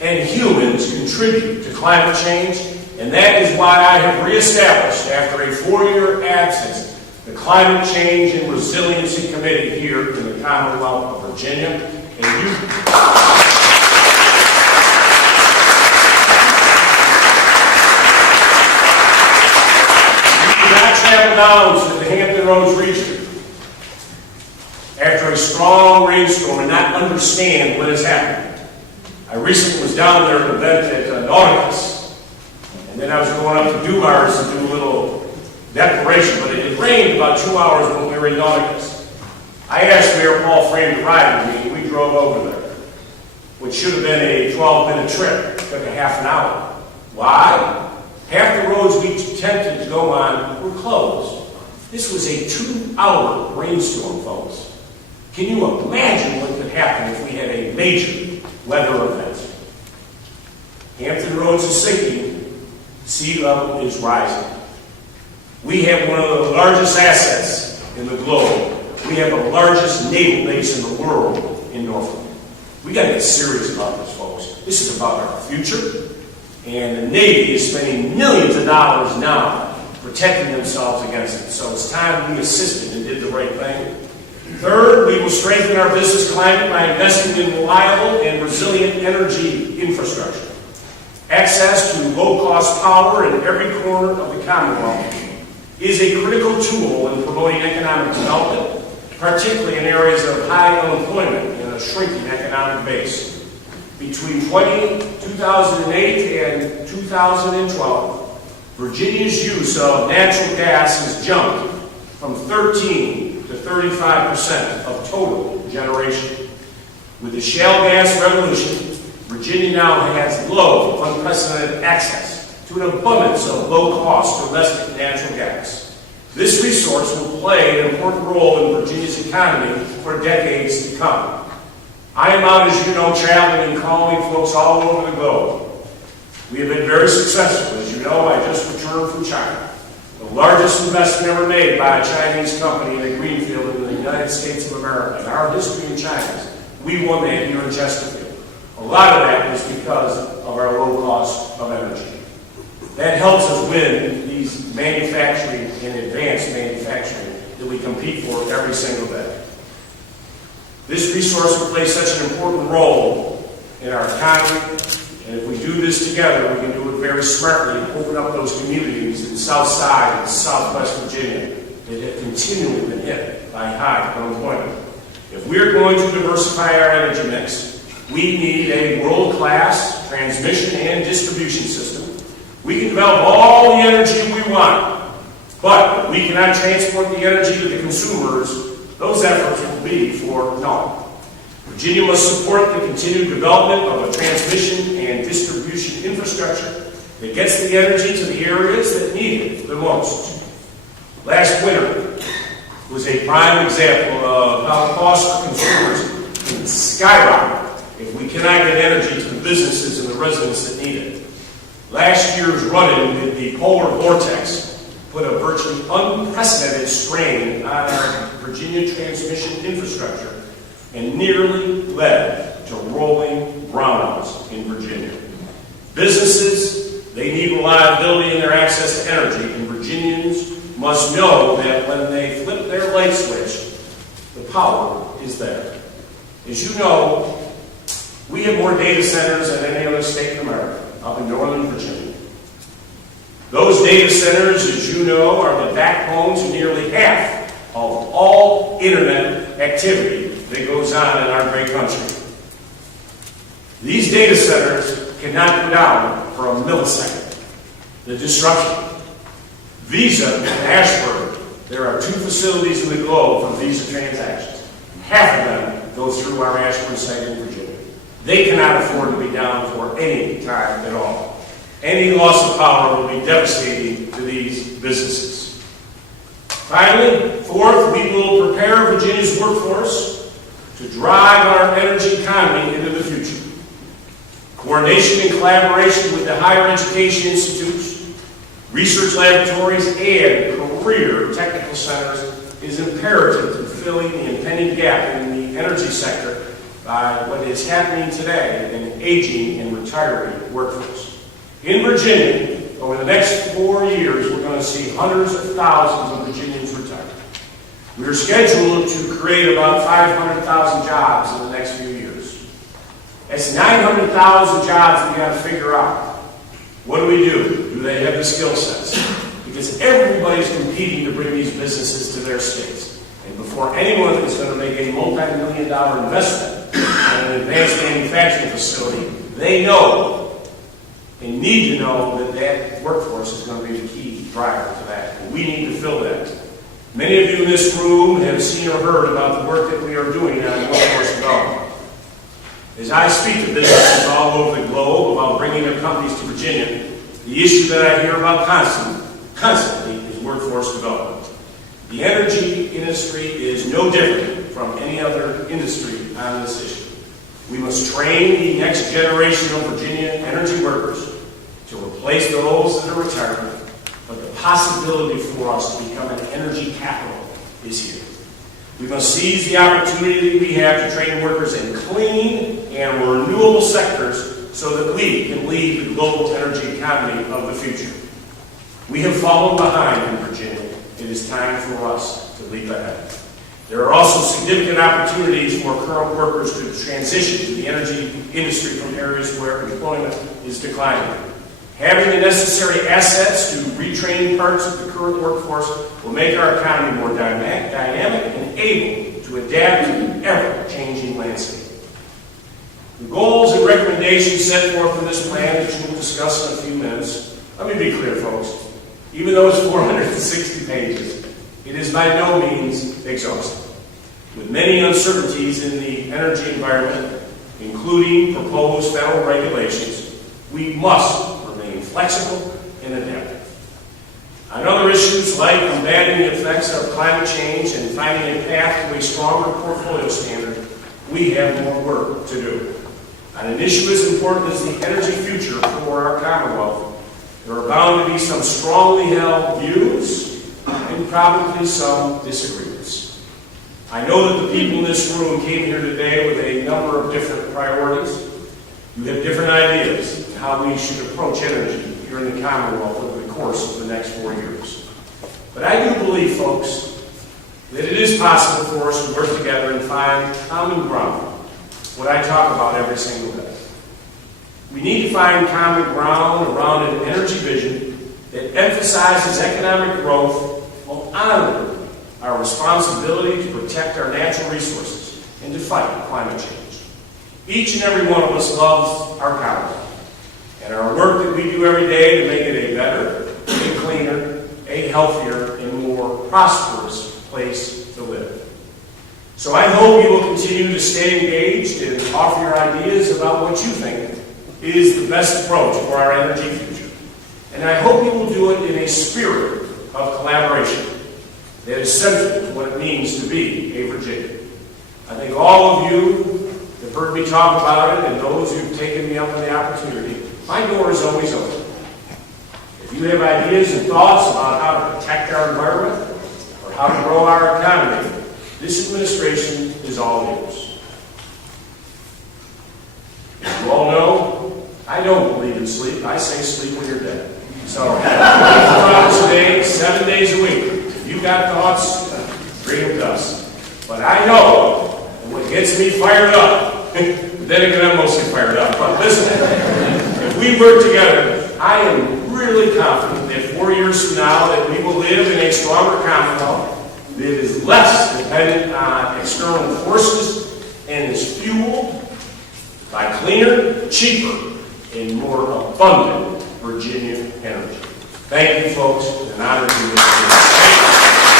and humans contribute to climate change, and that is why I have reestablished, after a 4-year absence, the Climate Change and Resiliency Committee here in the Commonwealth of Virginia. And you cannot travel down to the Hampton Roads region after a strong rainstorm and not understand what is happening. I recently was down there at an event at Nauticus, and then I was going up to Dumars to do a little declaration, but it rained about 2 hours when we were in Nauticus. I asked Mayor Paul Frame to ride with me, and we drove over there, which should have been a 12-minute trip. It took a half an hour. Why? Half the roads we attempted to go on were closed. This was a 2-hour rainstorm, folks. Can you imagine what could happen if we had a major weather event? Hampton Roads is sinking. Sea level is rising. We have one of the largest assets in the globe. We have the largest naval base in the world in Norfolk. We got to get serious about this, folks. This is about our future, and the Navy is spending millions of dollars now protecting themselves against it. So it's time we assisted and did the right thing. Third, we will strengthen our business climate by investing in reliable and resilient energy infrastructure. Access to low-cost power in every corner of the Commonwealth is a critical tool in promoting economic development, particularly in areas of high unemployment and a shrinking economic base. Between 2008 and 2012, Virginia's use of natural gas has jumped from 13 to 35% of total generation. With the shale gas revolution, Virginia now has low, unprecedented access to an abundance of low-cost domestic natural gas. This resource will play an important role in Virginia's economy for decades to come. I am out, as you know, traveling and calling folks all over the globe. We have been very successful. As you know, I just returned from China. The largest investment ever made by a Chinese company in a greenfield in the United States of America. And our history in China is we won that here in Chesterfield. A lot of that is because of our low cost of energy. That helps us win these manufacturing and advanced manufacturing that we compete for every single day. This resource will play such an important role in our economy, and if we do this together, we can do it very smartly and open up those communities in the South Side and Southwest Virginia that have continually been hit by high unemployment. If we're going to diversify our energy mix, we need a world-class transmission and distribution system. We can develop all the energy we want, but if we cannot transport the energy to the consumers, those efforts will be for naught. Virginia must support the continued development of a transmission and distribution infrastructure that gets the energy to the areas that need it the most. Last winter was a prime example of how costs for consumers can skyrocket if we cannot get energy to the businesses and the residents that need it. Last year's run-in with the polar vortex put a virtually unprecedented strain on our Virginia transmission infrastructure and nearly led to rolling brownouts in Virginia. Businesses, they need reliability in their access to energy, and Virginians must know that when they flip their light switch, the power is there. As you know, we have more data centers than any other state in America, up in Northern Virginia. Those data centers, as you know, are the backbone to nearly half of all internet activity that goes on in our great country. These data centers cannot go down for a millisecond. The disruption. Visa and Ashburn, there are 2 facilities in the globe for Visa transactions. Half of them go through our Ashburn site in Virginia. They cannot afford to be down for any time at all. Any loss of power will be devastating to these businesses. Finally, fourth, we will prepare Virginia's workforce to drive our energy economy into the future. Coordination and collaboration with the higher education institutes, research laboratories, and career technical centers is imperative to filling the impending gap in the energy sector by what is happening today in an aging and retiring workforce. In Virginia, over the next 4 years, we're going to see hundreds of thousands of Virginians retire. We are scheduled to create about 500,000 jobs in the next few years. That's 900,000 jobs we got to figure out. What do? Do they have the skill sets? Because everybody's competing to bring these businesses to their states. And before anyone is going to make a multi-million-dollar investment in an advanced manufacturing facility, they know and need to know that that workforce is going to be the key driver to that. And we need to fill that. Many of you in this room have seen or heard about the work that we are doing on workforce development. As I speak to businesses all over the globe about bringing their companies to Virginia, the issue that I hear about constantly is workforce development. The energy industry is no different from any other industry on this issue. We must train the next generation of Virginia energy workers to replace those that are retiring, but the possibility for us to become an energy capital is here. We must seize the opportunity that we have to train workers in clean and renewable sectors so that we can lead the global energy economy of the future. We have fallen behind in Virginia. It is time for us to leap ahead. There are also significant opportunities for current workers to transition to the energy industry from areas where employment is declining. Having the necessary assets to retrain parts of the current workforce will make our economy more dynamic and able to adapt to the ever-changing landscape. The goals and recommendations set forth in this plan that you will discuss in a few minutes, let me be clear, folks. Even though it's 460 pages, it is by no means exhaustive. With many uncertainties in the energy environment, including proposed federal regulations, we must remain flexible and adaptive. On other issues like combating the effects of climate change and finding a path to a stronger portfolio standard, we have more work to do. On an issue as important as the energy future for our Commonwealth, there are bound to be some strongly held views and probably some disagreements. I know that the people in this room came here today with a number of different priorities. You have different ideas on how we should approach energy here in the Commonwealth over the course of the next 4 years. But I do believe, folks, that it is possible for us to work together and find common ground, what I talk about every single day. We need to find common ground around an energy vision that emphasizes economic growth while honoring our responsibility to protect our natural resources and to fight climate change. Each and every one of us loves our Commonwealth and our work that we do every day to make it a better, a cleaner, a healthier, and more prosperous place to live. So I hope you will continue to stay engaged and offer your ideas about what you think is the best approach for our energy future. And I hope you will do it in a spirit of collaboration that is central to what it means to be a Virginian. I think all of you have heard me talk about it, and those who've taken me up on the opportunity, my door is always open. If you have ideas and thoughts about how to protect our environment or how to grow our economy, this administration is all yours. As you all know, I don't believe in sleep. I say sleep when you're dead. So, thoughts today, 7 days a week. If you got thoughts, bring them to us. But I know what gets me fired up, then again, I'm mostly fired up. But listen, if we work together, I am really confident that 4 years from now that we will live in a stronger Commonwealth that is less dependent on external forces and is fueled by cleaner, cheaper, and more abundant Virginia energy. Thank you, folks. It's an honor to be with you.